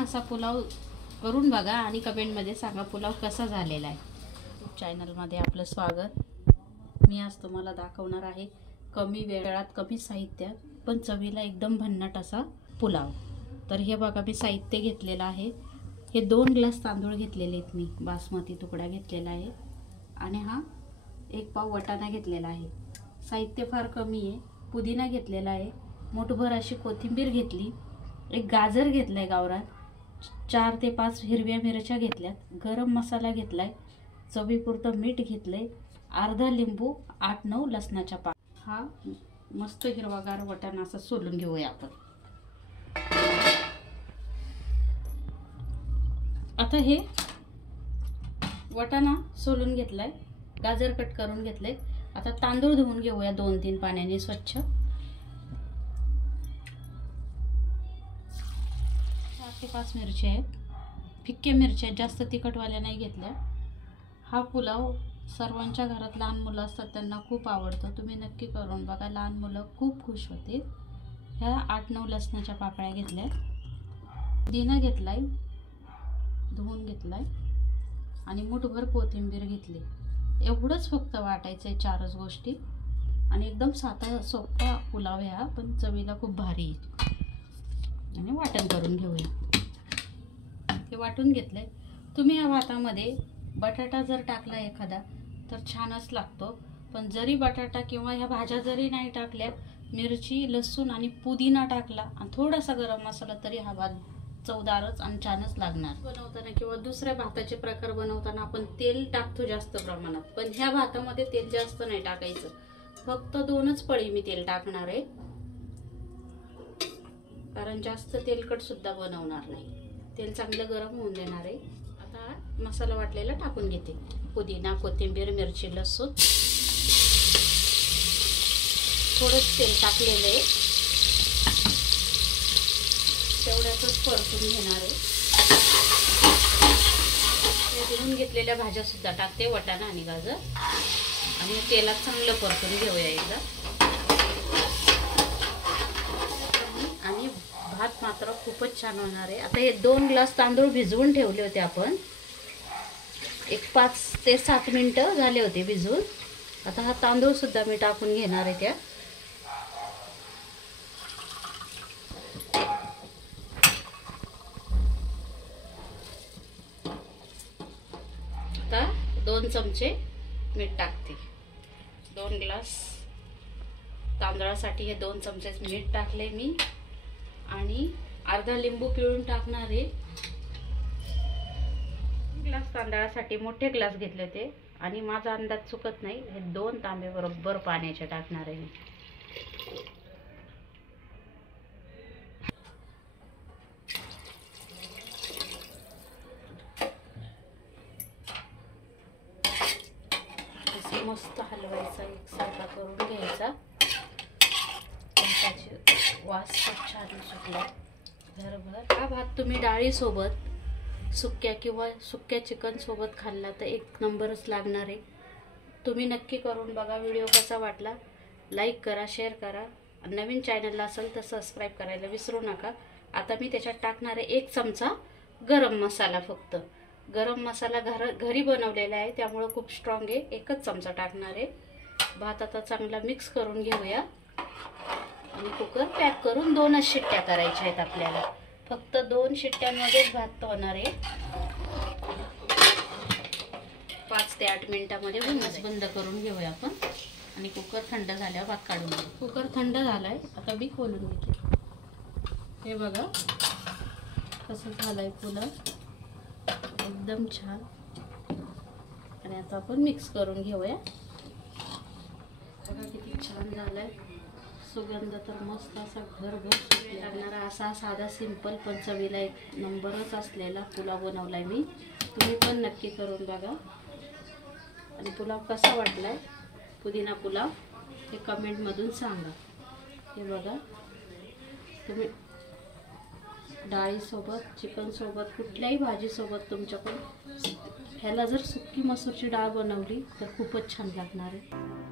असा पुलाव करून बघा आणि कमेंटमध्ये सांगा पुलाव कसा झालेला आहे। चॅनलमध्ये आपलं स्वागत। मी आज तुम्हाला दाखवणार आहे कमी वेळात कमी साहित्यात पण चवीला एकदम भन्नाट असा पुलाव। तर हे बघा मी साहित्य घेतलेलं आहे। हे 2 ग्लास तांदूळ घेतलेले आहेत मी, बासमती तुकडा घेतलेला आहे आणि हा 1 पाव वाटाणा घेतलेला आहे। साहित्य फार कमी आहे। पुदिना घेतलेला आहे, मोठभर अशी कोथिंबीर घेतली, 1 गाजर घेतलाय गावरान, 4 ते 5 हिरव्या मिरच्या घेतल्यात, गरम मसाला घेतलाय, चवीपुरतं मीठ घेतलंय, अर्धा लिंबू, 8-9 लसणाच्या पाकळ्या। हा मस्त हिरवागार वाटाणा असा सोलून घेऊया आपण। आता हे वाटाणा सोलून घेतलाय, गाजर कट करून घेतले। आता तांदूळ धुवून घेऊया 2-3 पाण्याने स्वच्छ। 4 ते 5 मिरच्या आहेत, फिक्क्या मिरच्या, जास्त तिखटवाल्या नाही घेतल्या। हा पुलाव सर्वांच्या घरात लहान मुलं असतात त्यांना खूप आवडतो, तुम्ही नक्की करून बघा, लहान मुलं खूप खुश होतील। ह्या 8-9 लसणाच्या पाकळ्या घेतल्या, पुदिना घेतलाय, धुवून घेतलाय आणि मुठभर कोथिंबीर घेतली। एवढंच फक्त वाटायचंय, 4च गोष्टी आणि एकदम साधा सोपा पुलाव आहे हा, पण चवीला खूप भारी आहे। आणि वाटण करून घेऊया। हे वाटून घेतलंय। तुम्ही या भातामध्ये बटाटा जर टाकला एखादा तर छानच लागतो, पण जरी बटाटा किंवा ह्या भाज्या जरी नाही टाकल्या, मिरची, लसूण आणि पुदिना टाकला आणि थोडासा गरम मसाला, तरी हा भात चवदारच आणि छानच लागणार। बनवताना किंवा दुसऱ्या भाताचे प्रकार बनवताना आपण तेल टाकतो जास्त प्रमाणात, पण ह्या भातामध्ये तेल जास्त नाही टाकायचं, फक्त 2च पळी मी तेल टाकणार आहे, कारण जास्त तेलकट सुद्धा बनवणार नाही। तेल चांगलं गरम होऊन देणार आहे। आता मसाला वाटलेला टाकून घेते, पुदिना, कोथिंबीर, मिरची, लसूण, थोडंच तेल टाकलेलं आहे, तेवढ्यातच परतून घेणार आहे। हे धुवून घेतलेल्या भाज्या सुद्धा टाकते, वाटाणा आणि गाजर, आणि तेलात चांगलं परतून घेऊया एकदा। आणि भात मात्र खूपच छान होणार आहे। आता हे 2 ग्लास तांदूळ भिजवून ठेवले होते आपण, एक 5 ते 7 मिनिटं झाले होते भिजवून। आता हा तांदूळ सुद्धा मी टाकून घेणार आहे त्या। आता 2 चमचे मीठ टाकते। 2 ग्लास तांदळासाठी हे 2 चमचे मीठ टाकले मी, आणि अर्धा लिंबू पिळून टाकणार आहे। ग्लास तांदळासाठी मोठे ग्लास घेतले होते आणि माझा अंदाज चुकत नाही, हे 2 तांबे बरोबर पाण्याचे टाकणार आहे मी। मस्त हलवायचा, एकसारखा करून घ्यायचा। त्याची वास खूप छान सुटला घरभर। हा भात तुम्ही डाळीसोबत, सुक्या किंवा सुक्या चिकन सोबत खाल्ला तर 1 नंबरच लागणार आहे। तुम्ही नक्की करून बघा। व्हिडिओ कसा वाटला लाईक करा, शेअर करा, नवीन चॅनलला असेल तर सबस्क्राईब करायला विसरू नका। आता मी त्याच्यात टाकणार आहे 1 चमचा गरम मसाला, फक्त गरम मसाला घरी बनवलेला आहे, त्यामुळे खूप स्ट्रॉंग आहे, 1च चमचा टाकणार आहे। भात आता चांगला मिक्स करून घेऊया आणि कुकर पॅक करून 2च शिट्ट्या करायच्या आहेत आपल्याला, फक्त 2 शिट्ट्यांमध्येच भात होणार आहे। 5 ते 8 मिनिटांमध्ये बंद करून घेऊया आपण आणि कुकर थंड झाल्यावर भात काढून घेऊ। कुकर थंड झालाय, आता मी खोलून घेते। हे बघा कसं झालंय पुलाव, एकदम छान। आणि आता आपण मिक्स करून घेऊया। बघा किती छान झालंय, सुगंध तर मस्त असा घरभर लागणारा असा साधा सिंपल पण चवीला 1 नंबरच असलेला पुलाव बनवलाय मी। तुम्ही पण नक्की करून बघा। आणि पुलाव कसा वाटलाय, पुदिना पुलाव, हे कमेंटमधून सांगा। हे बघा, तुम्ही डाळीसोबत, चिकन सोबत, कुठल्याही भाजीसोबत तुमच्याकडून ह्याला जर सुक्की मसूरची डाळ बनवली तर खूपच छान लागणार आहे।